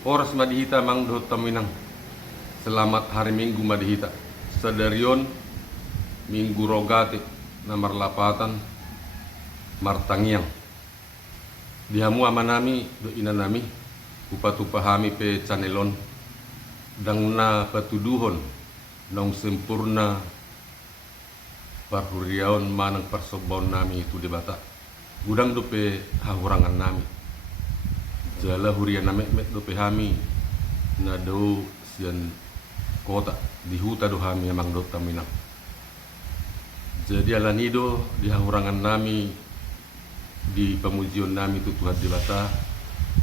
Oras madihita mang do taminang. Selamat hari Minggu madihita. Sadarion Minggu rogate na marlapatan martangiang. Dihamu amanami do inanami upatupahami pe canelon dang na patuduhon nong sempurna parhuriaon manang persobon nami itu debata gudang dope hahurangan nami jala hurian nami met dope hami na do sian kota di huta do hami amang do taminang. Jadi alanido di hahurangan nami di pemujian nami itu Tuhan debata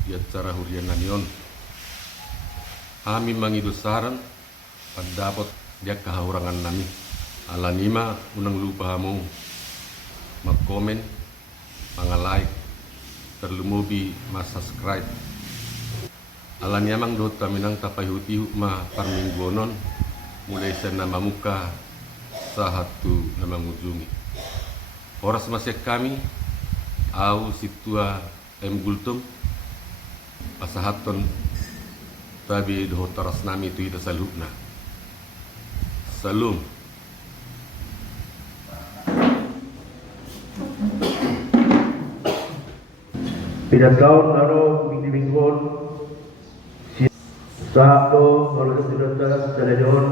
di acara hurian namion kami mangido saran pendapat dia kehahurangan nami alanima unang lupa hamu mag-comment mga like terlumubi ma-subscribe alan yamang do taminang tapayhuti ma parminggonon mulai sa namamuka sa hatu namangujungi oras masyak kami au situa gultum pasahaton tabi doho taras nami itu ita salubna salum Pinagkaon ano mingdibingkon sa ako malulog-ulog sa leon.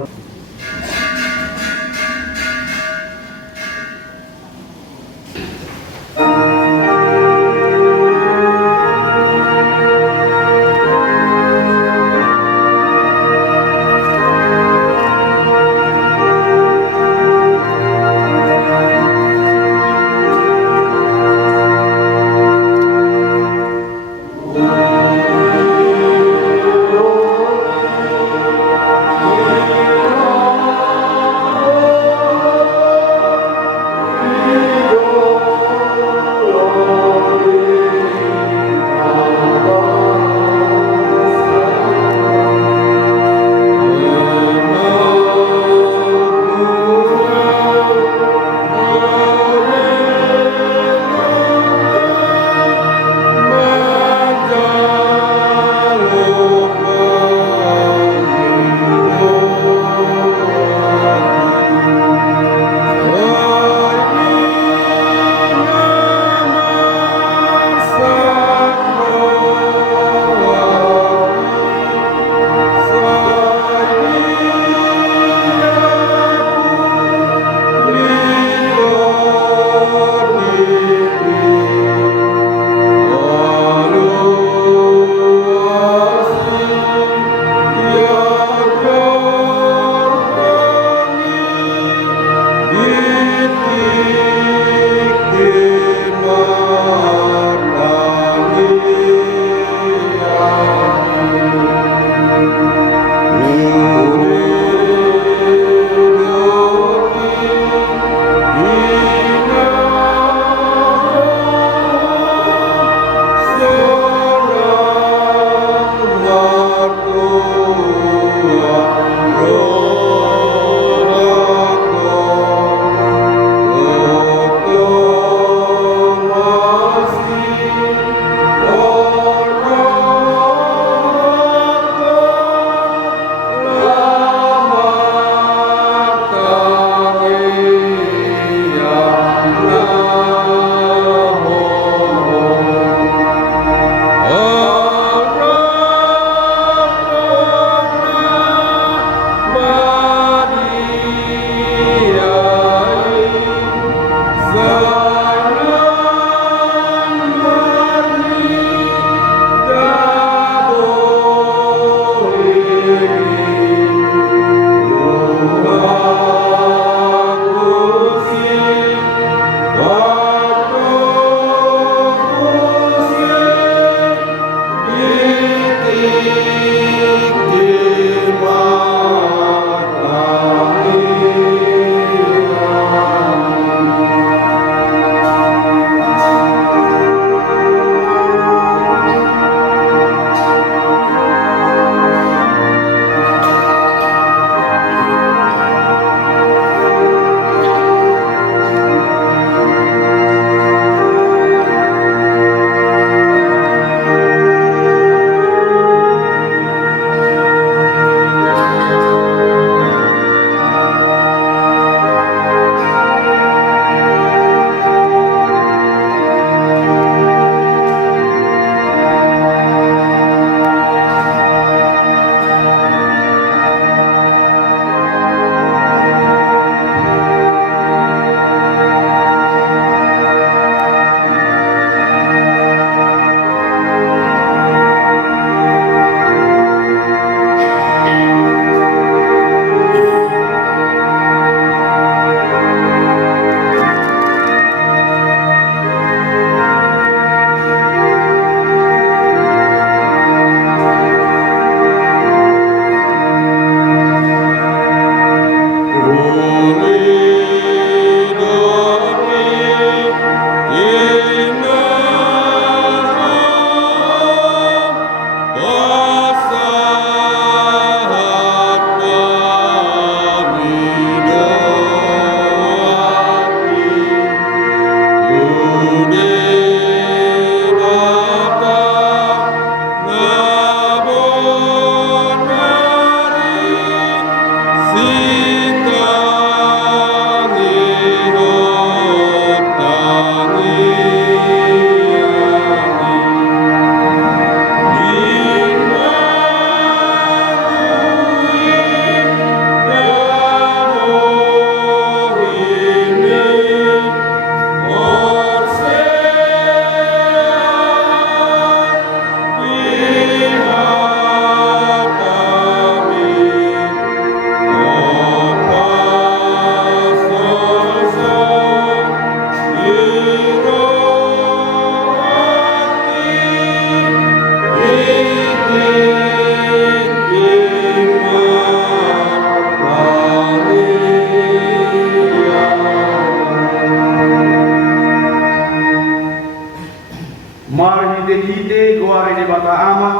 Bapa Ama,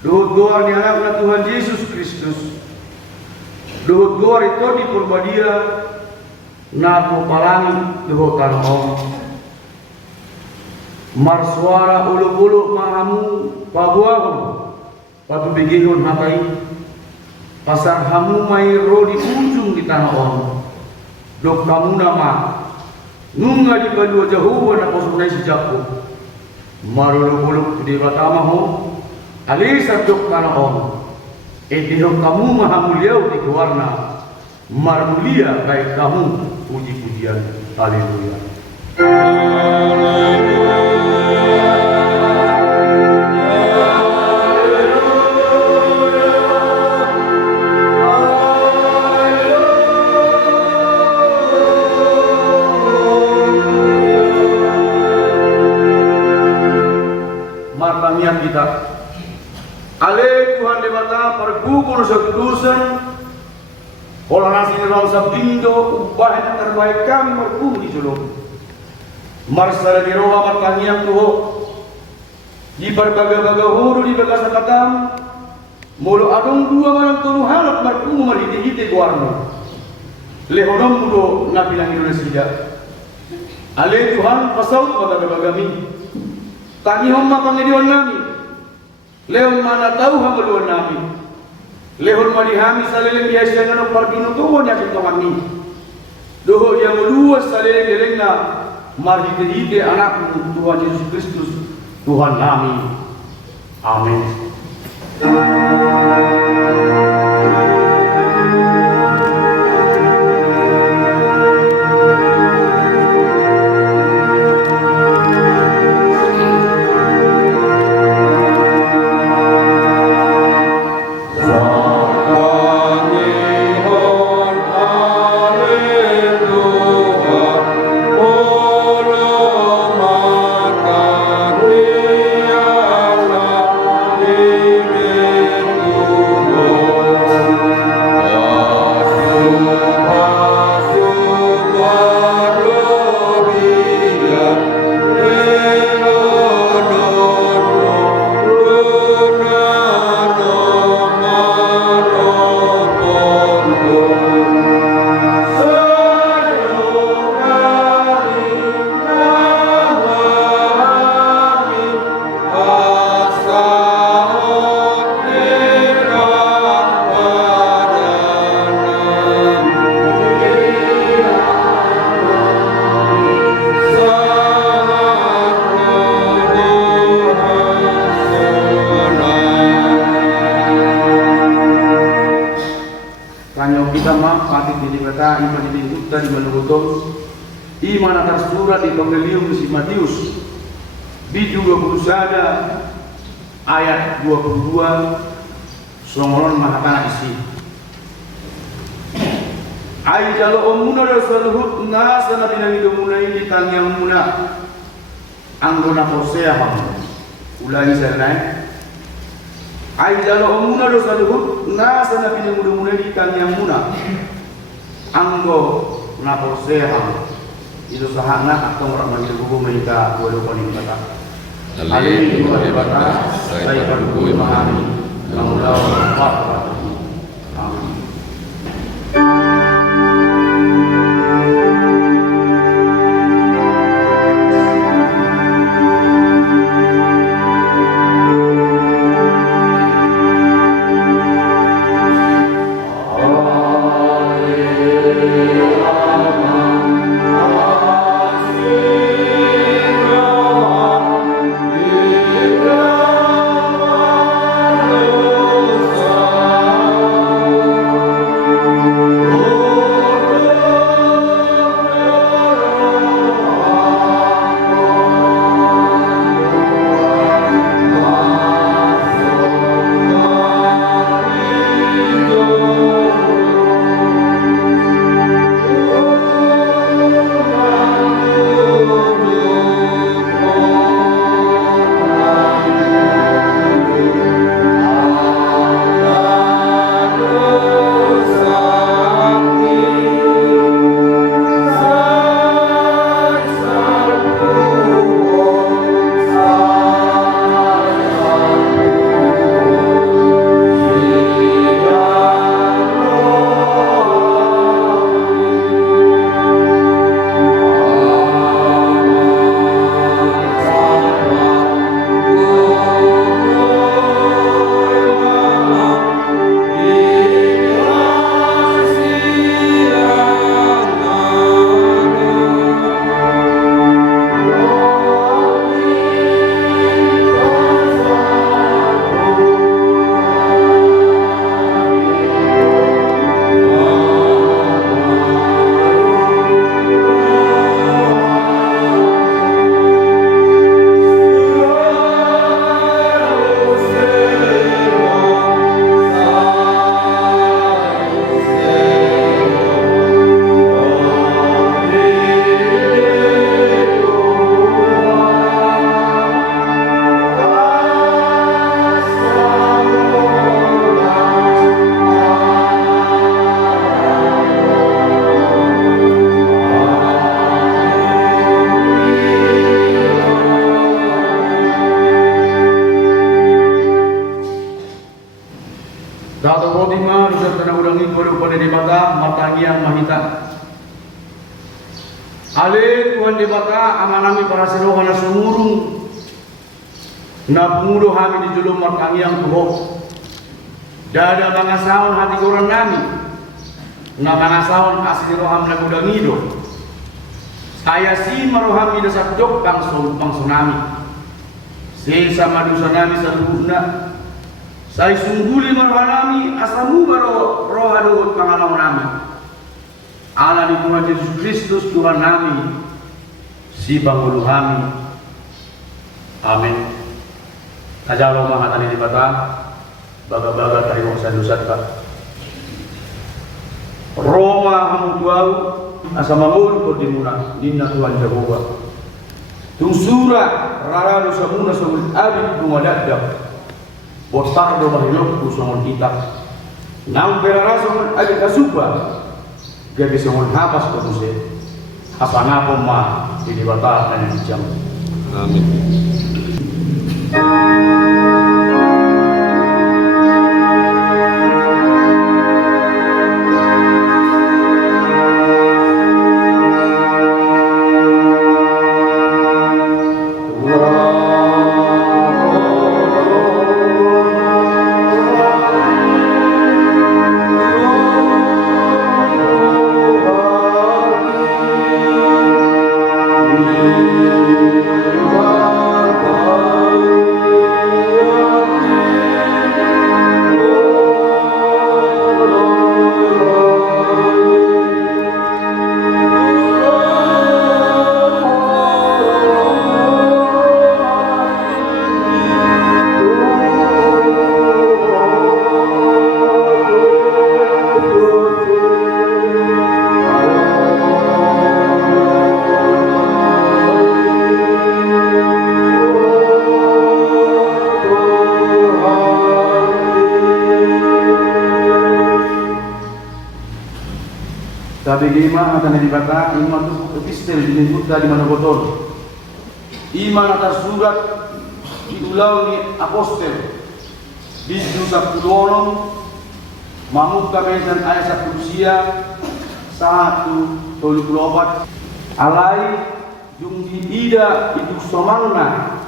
dohut goar ni anakna Tuhan Yesus Kristus, dohut goar itu di purbadia, na palangi dohut tanong. Mar suara ulu-ulu mahamu pabuahu, patu begihun hatai, pasar hamu mai ro di ujung di tanah on, dok kamu nama, nunga di badua jauh na posunai sejakku, mar ulu-ulu di batamahu, alisa dok tanah on, dok kamu maha mulia di kewarna, mar mulia baik kamu, puji-pujian, haleluya. Kita ale Tuhan debata pergugur sekedusan pola nasi dalam sabindo ubahnya terbaik kami merkuh di julung marsal di roha martangiang tuho di berbagai-bagai huru di bekas katam mulu adong dua malam tunu harap merkuh marhiti-hiti guarno lehodom mudo nabilang Indonesia ale Tuhan pasaut bagai-bagami tani homma pangedion nami Lehon mana tahu hamaluan nami. Lehon malihami saleleng biasa ngano pargino tuwo nya kita kami. Doho yang luas saleleng gelengna marhite-hite anak Tuhan Yesus Kristus Tuhan kami. Amin. Iman atas surat di Evangelium si Matius di 21 ayat 22 songolon mahakana isi ai jalo omuna rasulhut nasana binangi domuna ini tangyang muna anggona posea ham ulangi sanai ai jalo omuna rasulhut nasana binangi domuna ini tangyang muna anggo na posea ham itu sahana atau orang manggil buku mereka boleh paling kata. Ali itu kata saya berkuih memahami. Alhamdulillah. Amin. Dato Rotima, Nusa Tanah Udangi, Guru pada Debata, Matangiang Mahita. Ale Tuhan Debata, amanami para serohana sumurung. Na pengudo kami di julung Matangiang Tuho. Dada bangasaon hati orang nami. Na bangasaon asli roham na Udangido. Saya si marohami dasar jok bangso nami. Sesa madusa nami saluhna. Saya sungguli marohanami asamu baro rohanuhut pangalaw nami. Ala ni Tuhan Yesus Kristus Tuhan nami. Si Pangulo kami. Amin. Najalo mga tani di bata. Baga-baga tayo sa lusat ka. Roma hamutuaw asa mamulu ko dimuna. Dinna Tuhan Jehovah. Tusura rarado sa muna sa abid dumadagdag. Botar do mahilok kusongon itak. Nang perarason agi kasupa. Gabi songon hapas ko tuse. Apa ngapon ma di bata na dijam. Amin. Sabi lima akan dibata iman tu epistel disebutkan di mana botol. Iman atas surat diulang ni apostel. Bisnu Sabtudono Mamuk kami dan ayat Sabtusia 1:34 alai yung ida itu somangna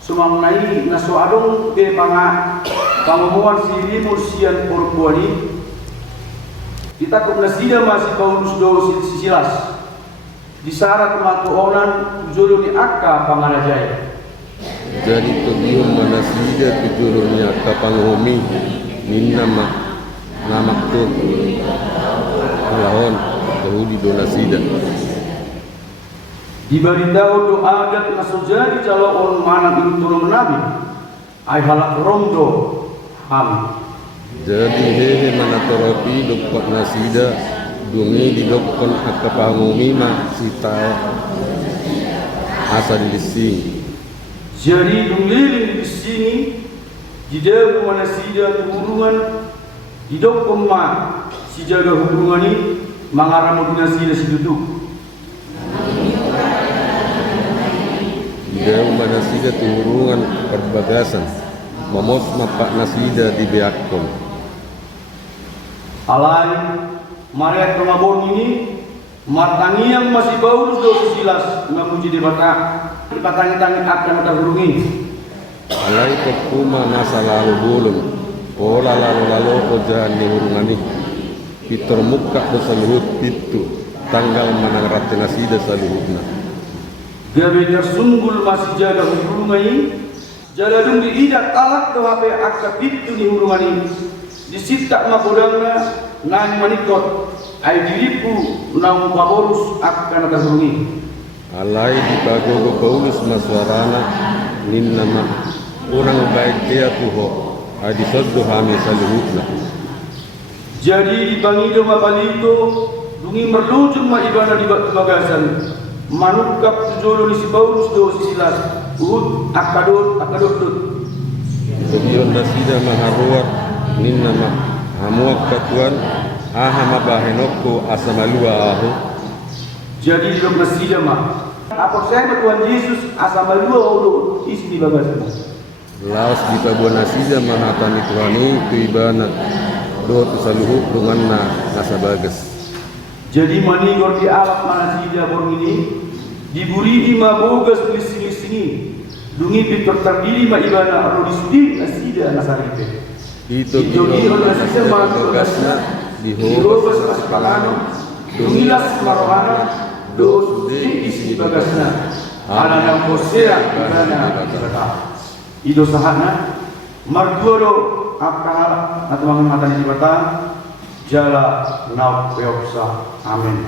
sumangnai na soadong ke pangumuan si limur sian porpuani. Kita kumnasida masih Paulus do Silas di syarat kematuonan tujolo ni akka pangarajay. Jadi tujuan manasida tujolo ni akka panghomi minna namak tu lahon Yahudi donasida. Diberitahu do adat nasojadi calon mana itu turun nabi ay halak romdo ham. Jadi hehe mana toropi dokot nasida dungi di dokon akka panghomi ma sita asa di sini. Jadi dungliling di sini di dalam manasida hubungan di dokon ma si jaga hubungan ini mangaramu dinasida si duduk. Di dalam manasida hubungan perbagasan momos mapak nasida di beakon. Alai Maria Tomabon ini martangiang masih Paulus do Silas memuji di bata patangi-tangi akan terhurungi. Alai pekuma masa lalu bulun pola lalu ojahan di hurungani pitor muka do saluhut pitu tanggal manang ratenasida saluhutna. Gabe tersunggul masih jaga hurungani jaladung di idak talak do hape aksa pitu di hurungani disita mapodangna nang manikot ay dilipu nang Paulus akan terhurungi. Alai di pagogo Paulus maswarana nin nama orang baik dia tuho adi soddo hami saluhutna. Jadi di bangido mapalito dungi merlujung ma ibana di bagasan manukap tujolo ni si Paulus do si Silas akadot tut. Sebion nasida maharuat nin nama hamuak katuan aha mabahenoko asamalua aho. Jadi di dalam nasida ma apa saya Tuhan Yesus asamalua ulo isi di bagasan. Laos di pabuan nasida mahatani Tuhan itu ibana do tusaluhu dunganna nasabages. Jadi manigor di alat mana sida bor ini diburi ma bogas sini dungi bitor terdiri ma ibana ro disudi asida nasaripe. Itu di organisasi ma tugasna dihobas paskalano dungilas marohana do sudi isi bagasna. Ana yang bosea ibana kita. Ido sahana margoro akal atau mata di mata jala nau peoksa. Amin.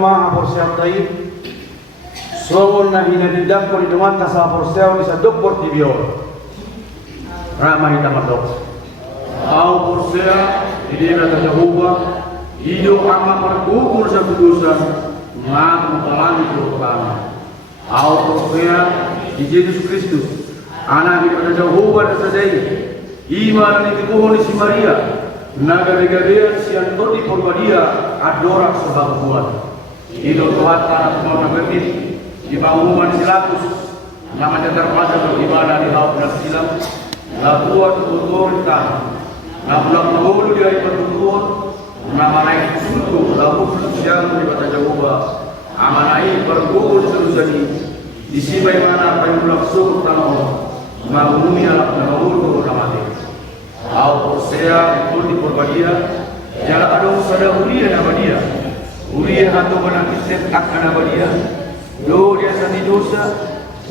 Koma aporseau tai Sowon na hinadidang ko liduman ta sa aporseau ni sa dokbor tibior Rama hitamadok Au porsea idina ta Jehovah hidup ama pergugur sa kudusan Ngaku talangi kurukana Au porsea di Yesus Kristus Anak daripada Jehovah dan sadai Iman ni tikuhon si Maria Naga-nagadean siang di porbadia adorak sebab buat Hidup Tuhan tanah semua berkit di pengumuman silatus namanya terpada beribadah di laut dan silam lakuan turun tanah lakukan dahulu di air pertutuan nama naik suku lalu siang di baca Jehovah amanai bergugur serusani di sibai mana apa yang berlangsung tanah Allah mengumumi alat dahulu namanya Au porsea itu di porbadia jala ada usada uria nama dia uria atau menangis akan nama dia do dia sani dosa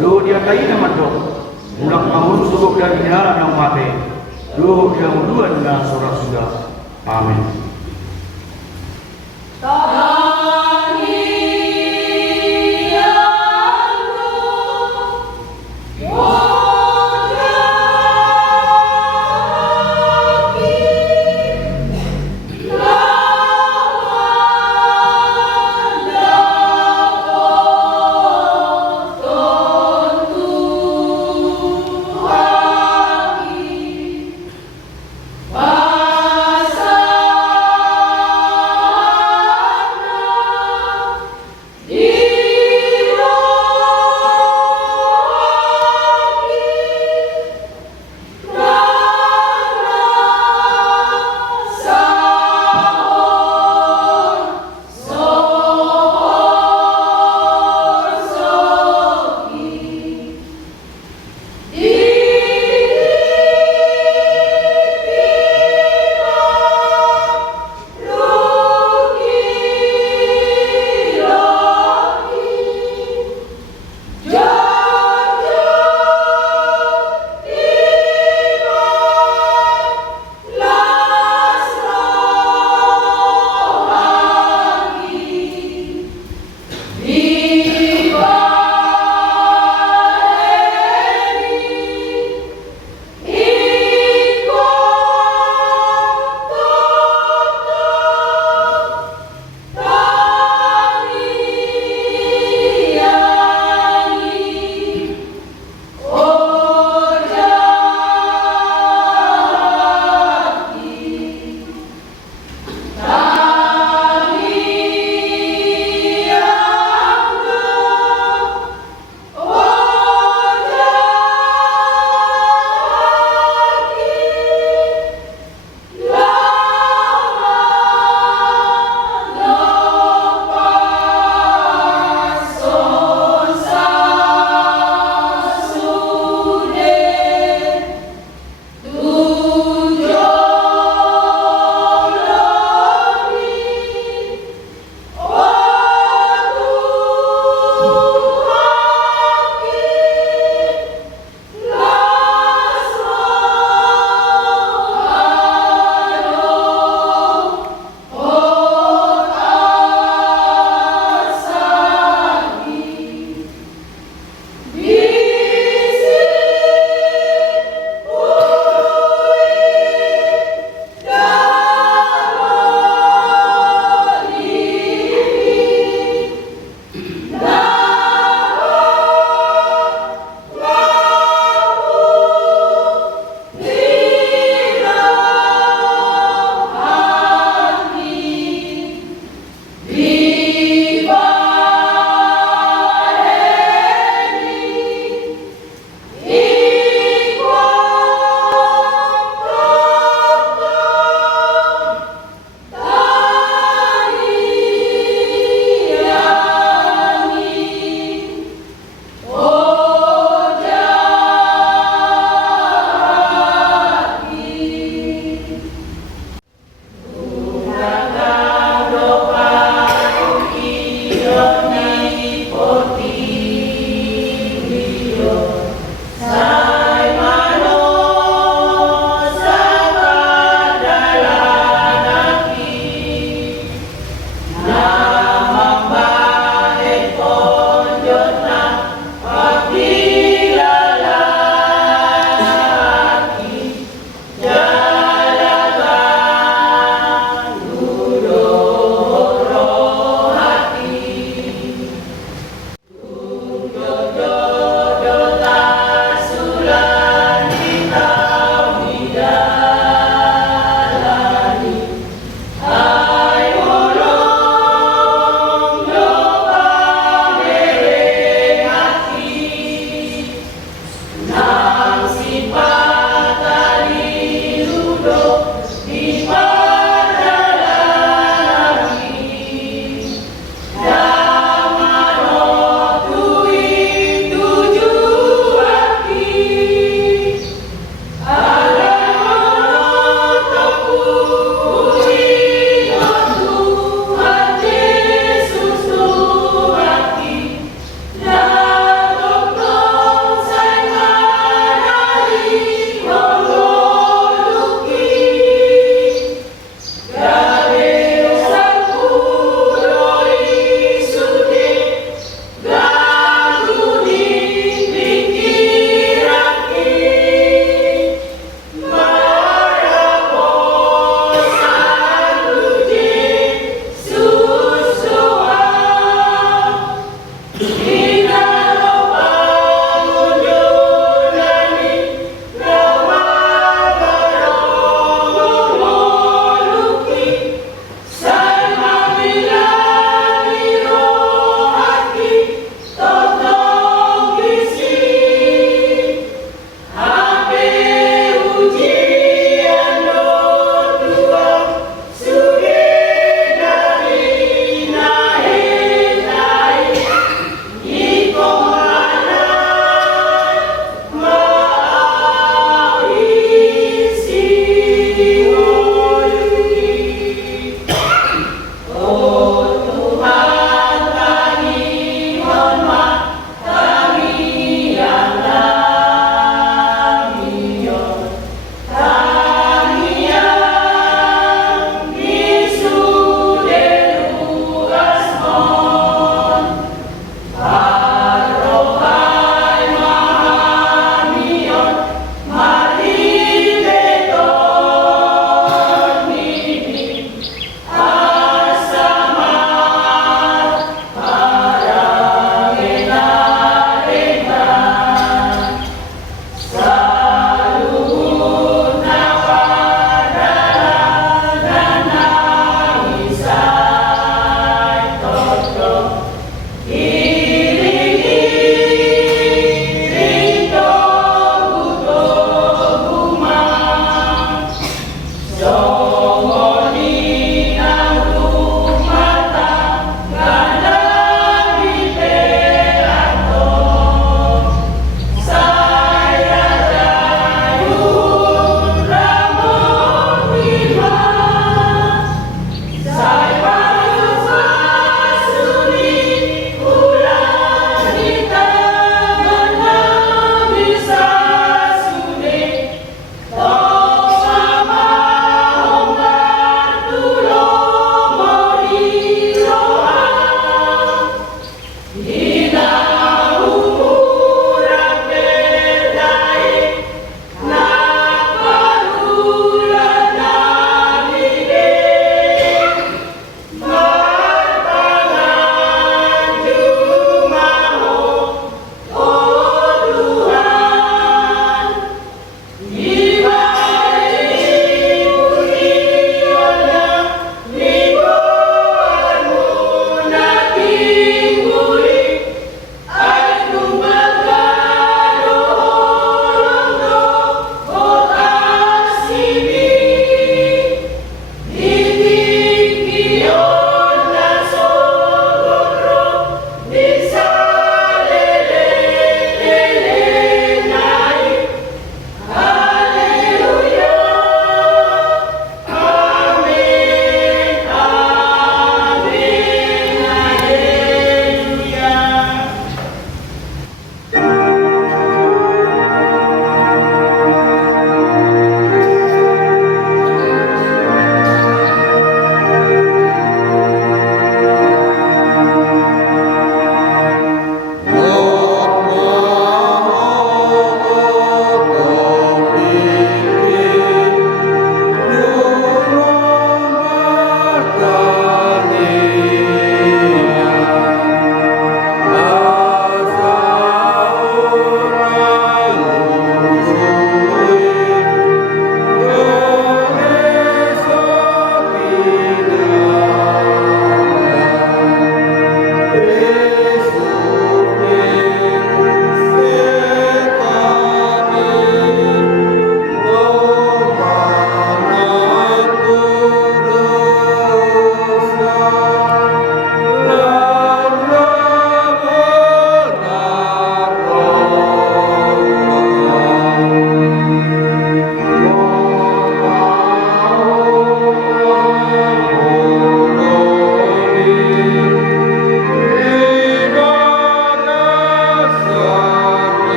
do dia kai nama dok ulang tahun subuh dari nyala nama mati do dia muduan dan surah sudah amin Wasa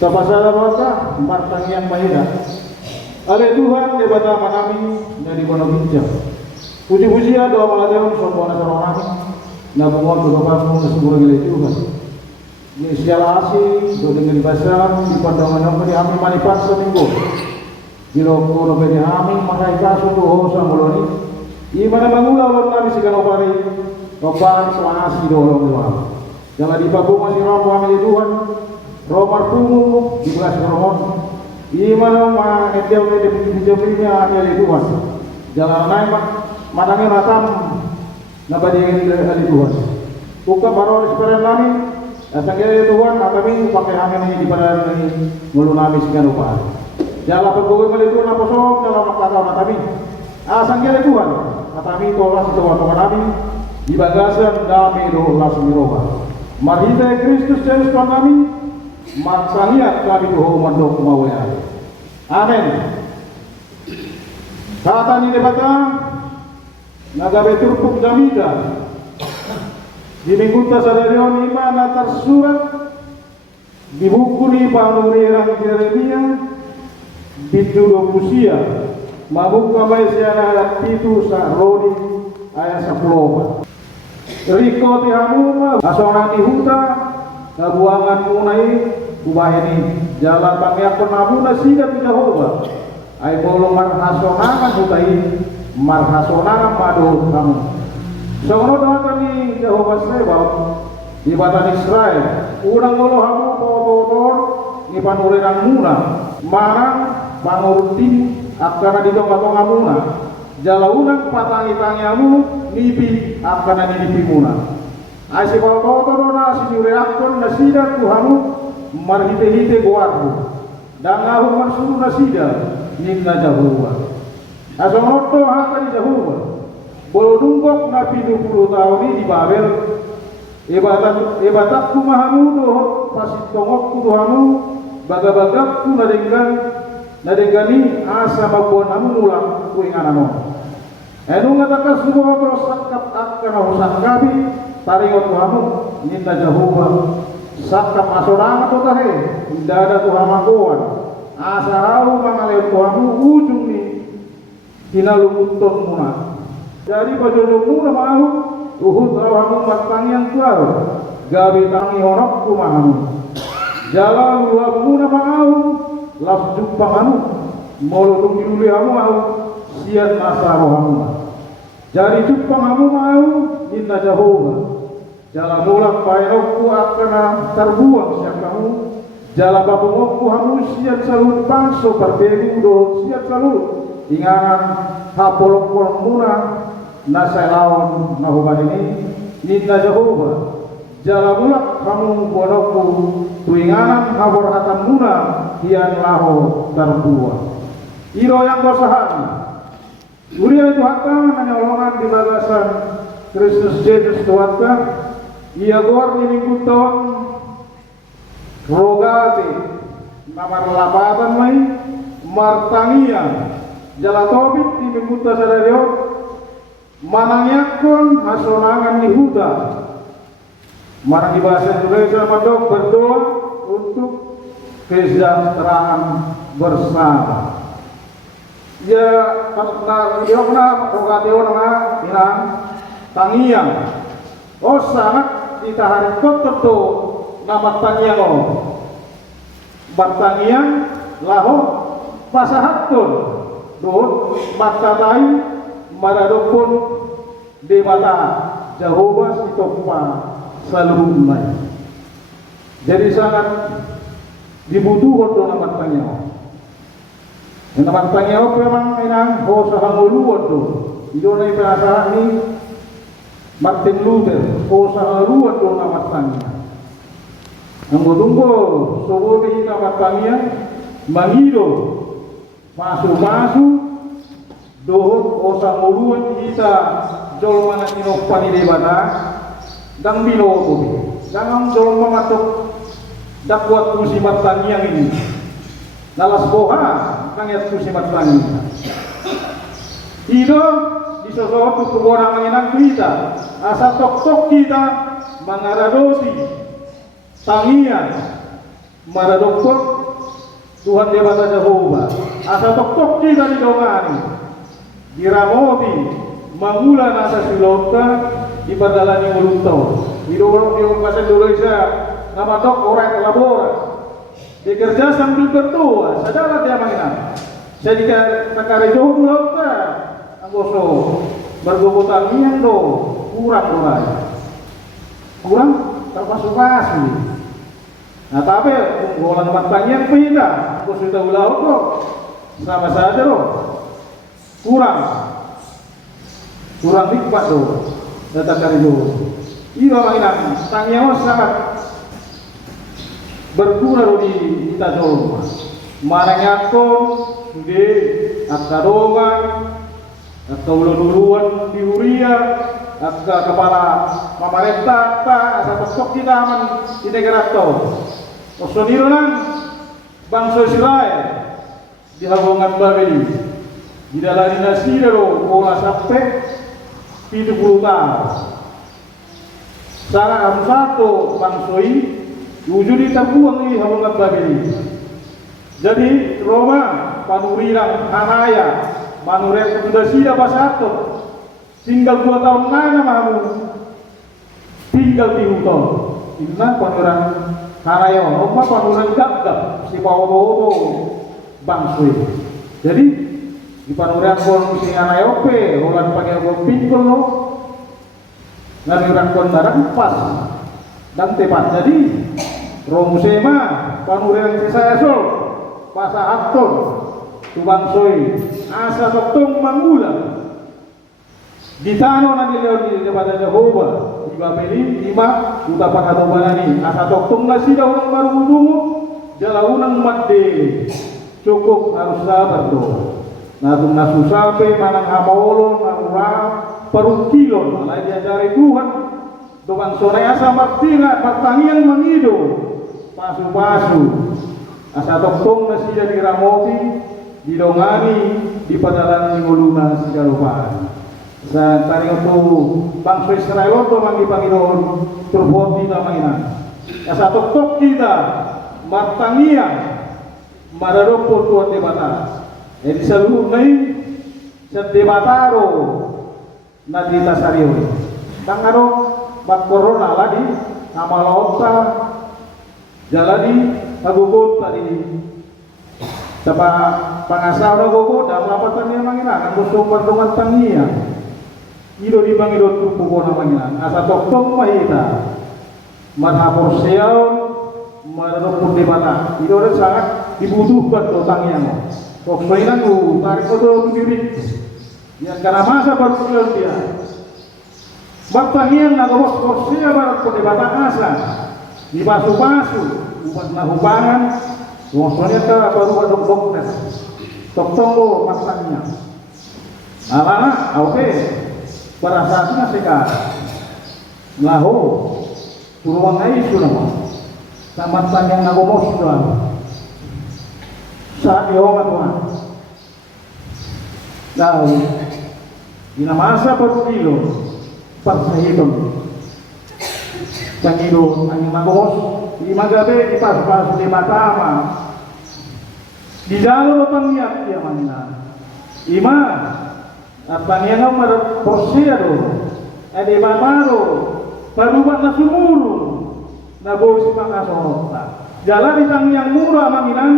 Tapasada bata martangian mahina. Ale Tuhan debata manami dari kono bincang. Puji-pujian doa maladeon sombong nasaroni. Nabungon doa kamu nasubur gile Tuhan. Ni siala asi do dengan dibasam di pandangan yang kami kami manipas seminggu. Gilo kono beni kami makai kasu do hosa muloni. Imana mangula ulun kami segala pari. Roban selasi do ulun. Jangan dipabungan si romo kami Tuhan. Romar pungu di belas romon. Imana ma etel de jomrinya ali Tuhan. Jangan naik matangnya matam nabadi ali Tuhan. Buka baru sekarang kami. Asangnya Tuhan kami pakai kami di pada ini mulu nami sekian rupa. Jalan pegawai melitu na posok dalam kata kami. Asangnya Tuhan kami tolak itu waktu kami di bagasan kami doh langsung diroba. Mari Kristus Yesus Tuhan kami. Maksanya kami doh mandok mawaya. Amin. Kata ni debata nagabe turpuk jamida. Di minggu tasadarion imana tersurat di buku ni panurerang Yeremia bitudo kusia mabuk kamay siya na alat itu sa rodi ayat 10. Riko ti hamuma asongan ni huta kabuangan munay ubahini jalan pangyakon nabuna sida ti Jehova ay bolong marhasonangan hutai marhasonangan mado kamu. Sono doa ni Jehova Sebaot di batan Israel urang ngolo hamu potor ni panurerang muna marang pangurutin akana di tong-tong amuna jalaunang patangi-tangi amu nipi akana nipi muna asi potor na si ureakon na sida tuhamu marhite-hite goarbu dan ahu marsuru na sida ninna Jehova asono doa ni Jehova bolo dunggok na 70 tahun ini di Babel ibatatku mahamu doh pasit tongokku dohamu bagabagakku nadengani asa mabuan hamu mulang kuinganamo enu ngatakan semua to sakap akan usak kabi taringot dohamu ninda Jehova sakap asonang to tahe dada tuhamakuan asa hau mangaleu dohamu ujung ni tinalumuton muna. Jadi bajulungmu na maahu uhud rawamu matangyan kuaw gabi tangi honok kumahamu jalan luamu na maahu las jumpahamu molotong dilulihamu maahu siat nasa rohamu jadi jumpahamu maahu inna Jehova jalan mulak painokku akana terbuang siakamu jalan babungokku hamu siat salut pangso pertegu do siat salut inganan hapolok-polok muna nasa lawan nahuban ini ninna Jehova jala mulak kamu bonoku tuinganan habor hatan muna hian laho terbuah iro yang gosahan uria itu hatan nanyolongan di bagasan Kristus Yesus Tuhan ia gor ini kuton rogate namar labatan mai martangian jala tobit di mingguta sadario manangyakon hasonangan ni Huda marang di bahasa Indonesia mandok berdoa untuk kesejahteraan bersama ya karena rogateo na inang tangiang oh sangat ditahan kototo nama tangiang oh batangiang laho pasahatun doon matatai maradopon debata Jehova sitopa salumai. Jadi sangat dibutuhkan doa matanya. Yang matanya memang inang hosa hanguluan do. Idona ipasaran ni Martin Luther hosa hanguluan do matanya. Ang godunggo sobo kita matanya mangido masu dohot osa muluan kita jol mana tinopani debata dang bilo ko dang jol mamatok dakwat musibat tangiang ini nalas boha kanget musibat tangiang ido disosohot keborangan inang kita asa tok-tok kita mangaradosi tangian Mara doktor Tuhan Dewata Jehovah asa tok kita di dongani diramoti mangulan asa silota di padalani mulunto di bahasa Indonesia nama dok orang labora dikerja sambil berdoa sadara dia manginan saya jika takare jauh lauta anggoso bergobotan yang do kurang termasuk asli. Nah tapi unggolan matang yang pindah, aku sudah ulah kok sama saja loh, kurang nikmat loh, datang dari jauh. Iya mainan, tangnya sangat berguna loh di kita jauh. Mana nyakon, sudah akadongan, atau duluan di Huria, atau kepala pemerintah, asal besok kita aman di negara itu. Osoniran bangsa Israel di Habongan Babeli di dalam dinasti dero olah sampai 70 tahun. Salah satu bangsa ini wujud terbuang di Habongan Babeli. Jadi Roma panuriran Hanaya manurek Indonesia pasatu tinggal 2 tahun mana mahu tinggal di hutan. Inilah panuran Hanaya Roma panuran gagap si bawa-bawa bangsa. Jadi di panuran kon si Hanaya pe ulan pakai pinggul lo ngaliran kon barang pas dan tepat. Jadi Romusema panuran saya sol pasa aton tubang soi asa soktong mangula di tanah nanti leon di depan Jehovah di Babeli 5 juta pakatobanani asa soktong nasi orang baru dungu jalaunan mati cukup harus sabar tuh natung nasu sampai manang hamolon narura perukilon malah diajari Tuhan dengan sore asa martina pertanian mengido pasu-pasu asa toktong nasi jadi ramoti didongani di padalan nguluna sigalupan sa taring itu bangsa Israel itu mangi Panginoon turbot kita manginan asa tok kita martangian mararopo tuan debata jadi seluruh nai sa debataro na dita sariyo tangano mat corona lagi amalota jaladi nagugot tadi Sapa pangasaw na gogo dalam lapatan niya manginan ang gusto martungan tangiya ido di bangidot tupuko na manginan asa toktong mahita marhapor siyaw marunong debata ido rin sangat dibutuhkan to tangiya mo toksoinan mo tarik ko to dirit yan kana masa baru siyaw dia magtangiyan na gawos ko siya barat ko debata asa di pasu-pasu upat na hubangan Wongsonya ka baru ada dokter, toktongo masanya. Alana, oke, perasaan sekarang. Laho, suruh ngai sudah. Sama tanya nagomos sudah. Saat diawat Tuhan. Lalu, ina masa berkilo, persahitan. Sangido, ang nagomos. Di magabe di pas-pas di matama di dalam pangiat dia mana ima pangiat nomor porsiado di mataro parubat na sumuru na bosi pangasorota jalan di tangiang murah manginan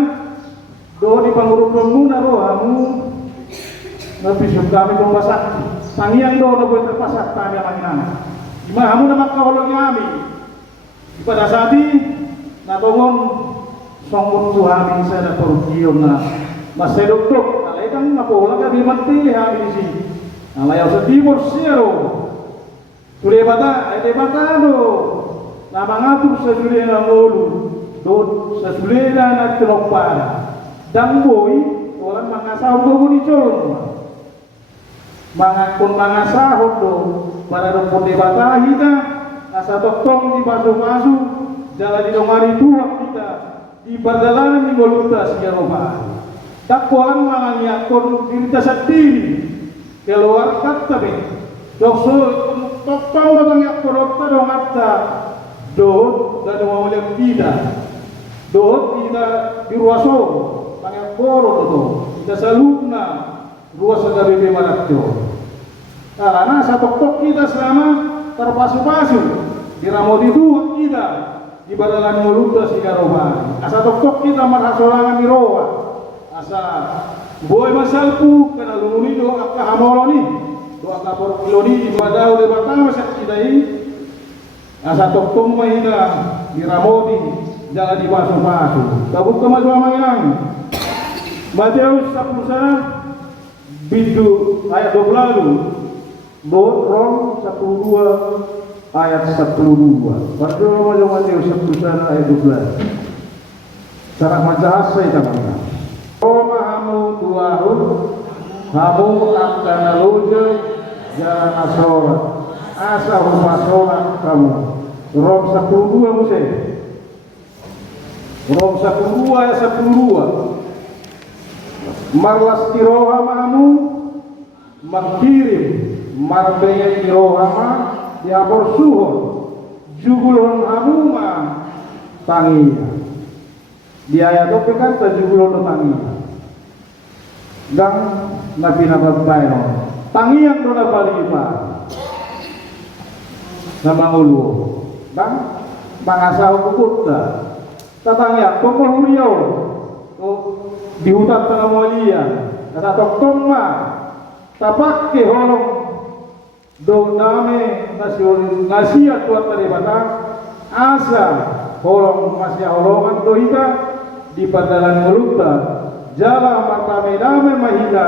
do di pangurupun muna rohamu napisuk kami pembasak tangiang do na boleh terpasak tanya manginan ima hamu na makawalong kami pada saat ini natongon songkot Tuhan saya ada perukion na masih doktor alay kang napola ka bimati habi si alay sa timur siero sudah bata do na mangatur sa sudah na mulu do sa sudah na tinopara dang boy orang mangasahod do ni chon mangakon mangasahod do para do bata hita asa doktong di pasu-pasu jalan di domari Tuhan kita di badalan di volutas ya Roma dakwan mangangyakon dirita sa diri keluar kata be dokso toktong datang yak korokta dong atta do dan mawalem kita doon ida di ruaso pangyang koro to ida salubna ruas sa gabi manatyo karena sa tok kita selama terpasu-pasu diramo di dua kita di badalan mulutda si garobani asa tok kita marhasolangan di roa asa boy masalpu kana lumunido akka hamolo ni do akka por kiloni di badau de batama sa kidai asa tok mahina di ramodi jangan di pasu-pasu tabuk kemajuan manginang Matius 10 bidu ayat 20 Rom 12 ayat 12. Berdoa majuan Matius 10 ayat 12. Cara majahasa itu mana? Roma hamu tuahun hamu akan naluja jalan asora asa humasora kamu. Rom 12 musik. Rom 12 ayat 12. Marlas tiroha mamu makirim marbeye tiroha ma diapor suhon jugulon hamuma tangiya di ayat itu kan jugulon tangiya dan nabi nabi tangiya itu nabalipa nama ulu dan bangasa hukumta tatangya tokol huriau di hutan tengah mulia kata toktong ma tapak ke holong do name nasihat tuat dari batang asa holong masih holongan do hita di padalan mulutda jala martame dame mahida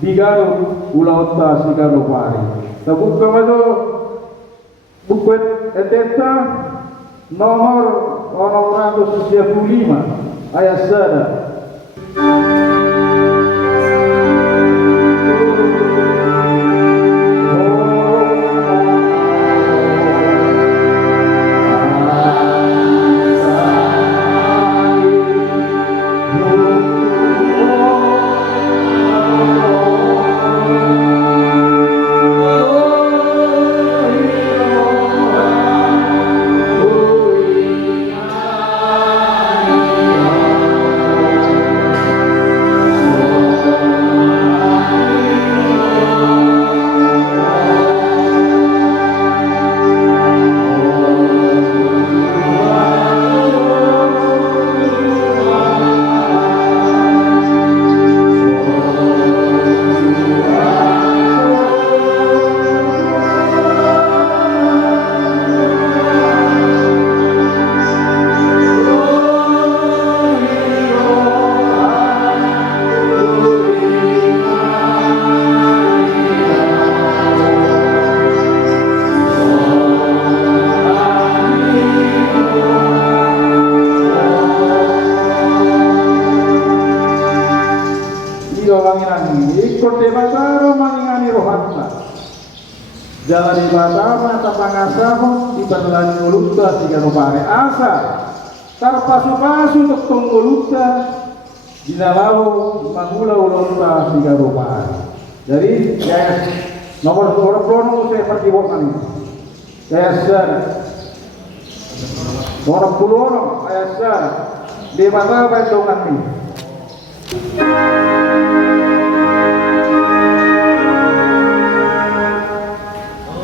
digalo ulautta sigalo pari tabuk kamado bukwet eteta nomor 675 ayat 1 jalan ibadah tapangasahon di badalan mulutda tiga nopare asa tarpasu-pasu untuk tunggulutda dinalau mangula ulunta tiga nopare jadi ya nomor prono saya pertiwokan saya nomor 10 ayat di mata bandungan ini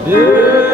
Wariba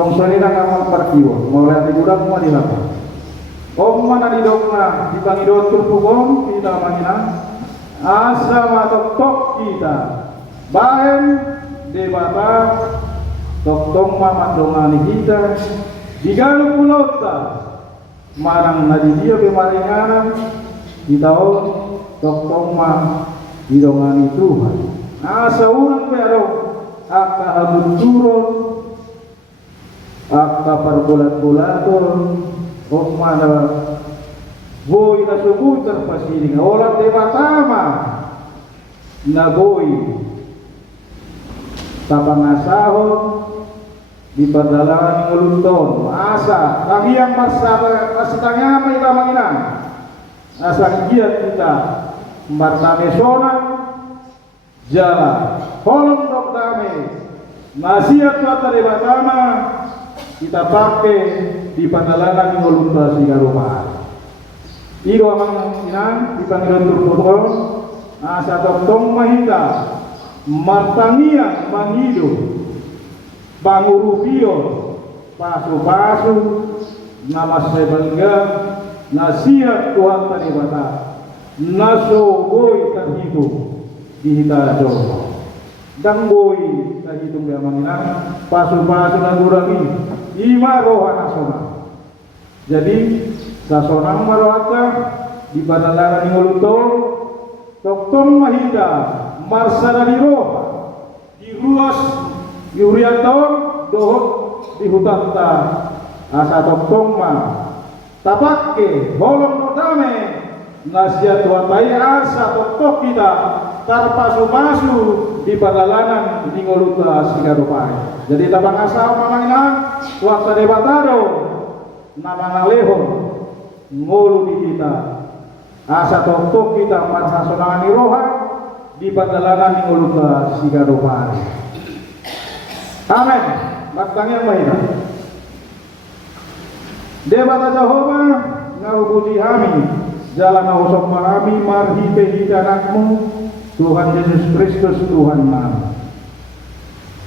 tong salina kamal parkiwo mulai di gudang mo di lapa om mana di dokna di pangidot turpugom kita mangina asa matok kita bahem debata tok mamandongani kita digalu pulota marang nadi dia bemaringanan kita tok ma didongani Tuhan asa urang pero akka habun turun akka parbulat-bulaton o mana boy na subut terpasiring olat debatama na boy tapangasahon di perdalangan ngulunton asa kami yang pasitanya may tamanginan asa giat kita martamesona jala holong dok dame nasihat kata debatama kita pakai di perdalangan ngulunton sigarumah iro amang inan di panggilan turputol asa tong mahita martangian mangido bangurupio pasu-pasu nama sebelga nasihat Tuhan tadi bata naso boy terhitung di hita jowo dan boy terhitung di amanginan pasu-pasu nagurangi ima roha nasional jadi sasonang marohata di badalangan ngulutol toktong mahida marsada di roha di ruas yurianton dohot di hutan ta asa toktong ma tapake holong nodame nasihat watai asa toktok kita tarpasu-pasu di badalangan di nguluta sigarupai jadi tabang asa mamangina waktu debatado nama ngaleho ngulu di kita asa toktok kita marsa sonangan roha di badalangan di nguluta sigarupai amin maktangnya mahina debata Jehovah ngahubuti kami jalan ngahusok kami marhibe hidanakmu Tuhan Yesus Kristus Tuhan nami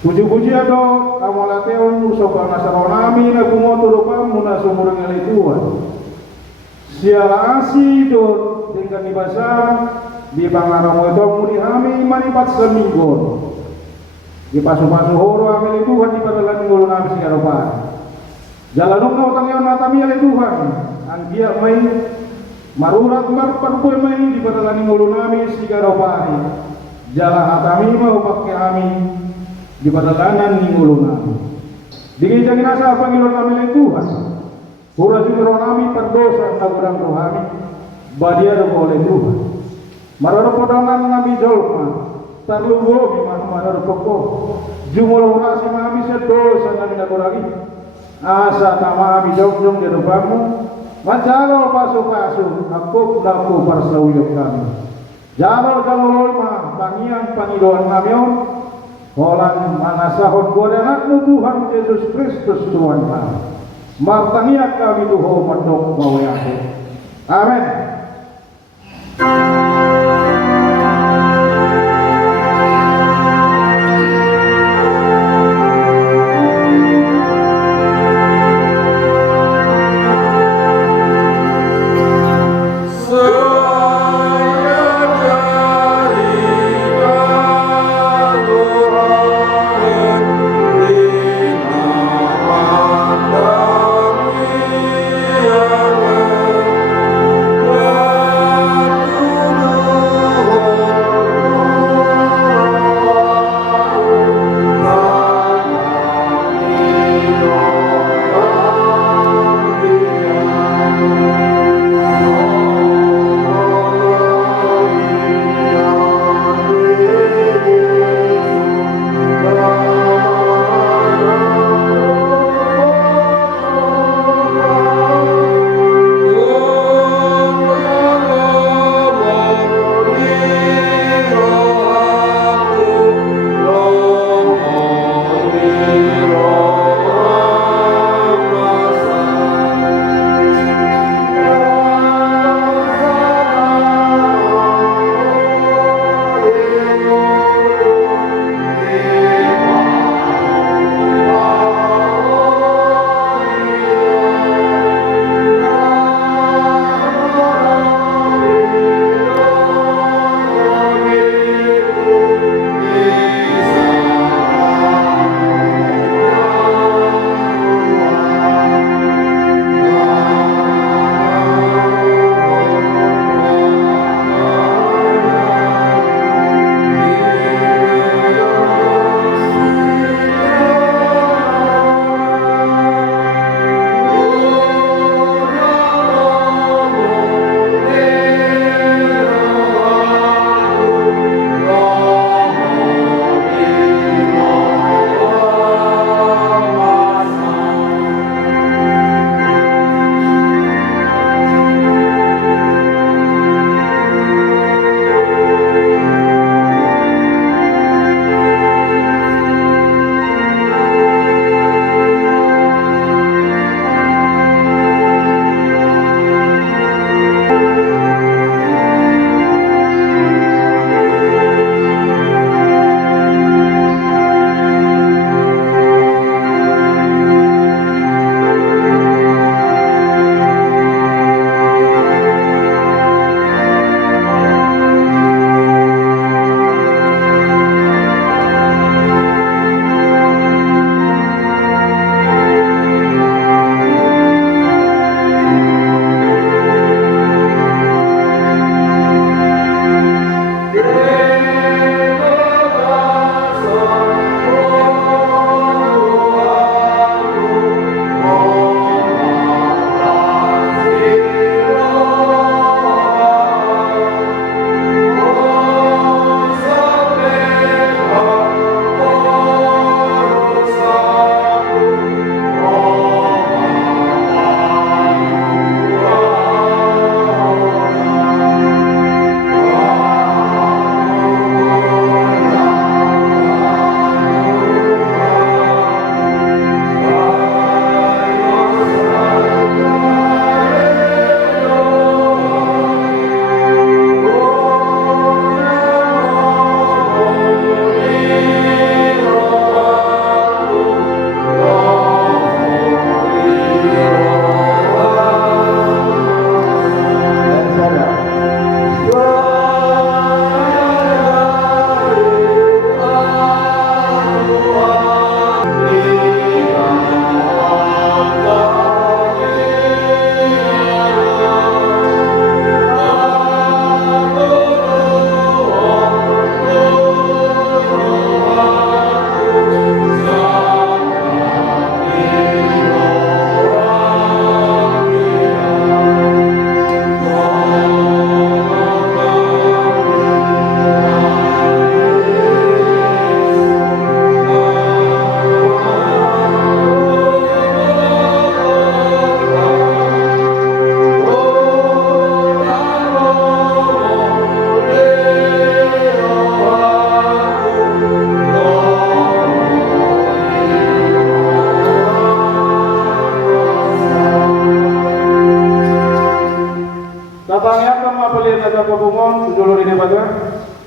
puji-puji ado kamalateon usok nasaronami na kumotulupam muna sumurang ngali Tuhan siala asi do dengan ibasa di pangaramu itu muri kami manipat seminggu di pasu-pasu horo amil Tuhan di padalan ngulu nami sigaropan jalanok na utang yon natami ali Tuhan ang dia may marurat marparpoy may di padalan ngulu nami sigaropan jalan hatami mau pakai kami di padalanan ngulu nami digijang nasa Panginoon kami ali Tuhan pura jumiro kami perdosa na urang rohami badia do oleh Tuhan mararo podongan nami jolma tarluwo mimano poko jumolo rasi mami sedosa nami nakuragi asa tamami jong-jong di depanmu mancalo pasu-pasu aku parsawiyok kami jalo ma pangian pangidoan kamion holan manasahon kuada anakmu Tuhan Yesus Kristus Tuhan kami martangiak kami Tuhan mandok mawayaku amin.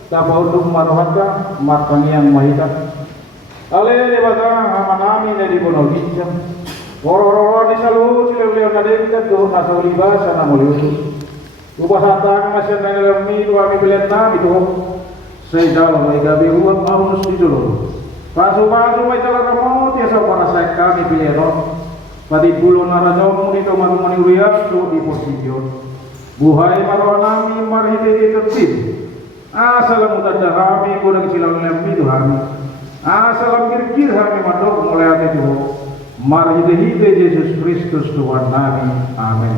tapaudum marohaka matpangiang mahita ale de batang amanami dari bono ginjam oro-oro di salu cileu-leu nadengkat do nasau libasa namuliutus upasatang masyan nangalami dua mi belenta itu saya jauh mai gabi uang harus didulu pasu-pasu mai jalan kamu tiasa para saya kami pilih pati bulo naranyo muni to mani urias do di posisyon buhay maronami marhite tertib asalam mutadda kami kurang silang lempi tu kami asalam kir-kir kami madok mulai hati tu mari hide Yesus Kristus Tuhan kami amin.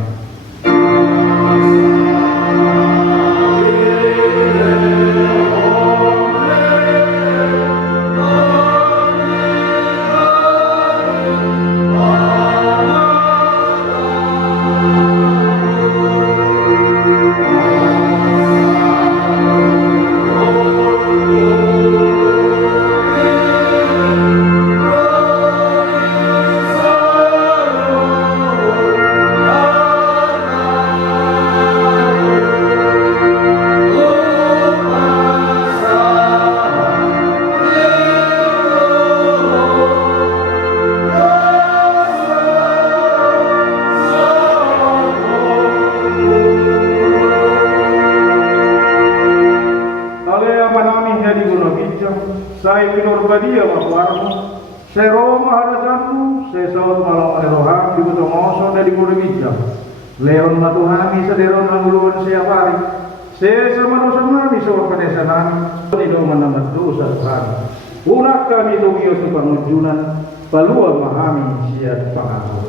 Saya pinur badia makwarmu, saya Roma harajanmu, saya saud malam eroham di butuh ngosong dari bulu bijak. Leon matuhami sederon nanguluan siap hari, saya sama dosa nami soal pedesanan, tidak menambah dosa Tuhan. Unak kami tugio tu pengujunan, palua mahami siap pengatur.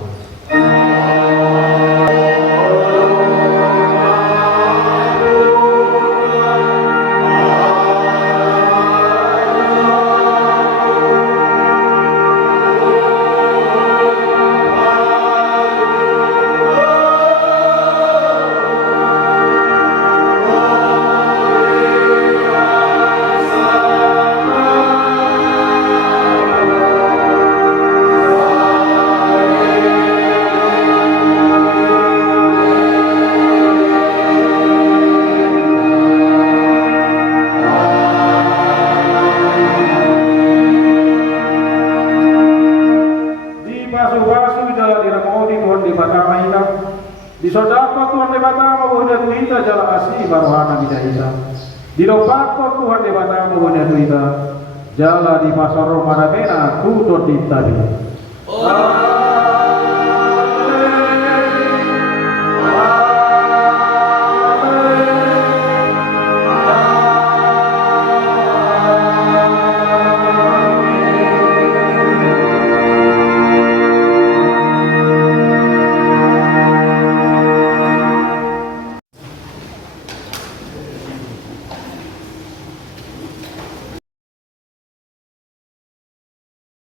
Disodako Tuhan di batama buhnya tuita jala asih barohana bida isa. Dilopako Tuhan di batama buhnya tuita jala di pasar Romana Mena tutut di tadi.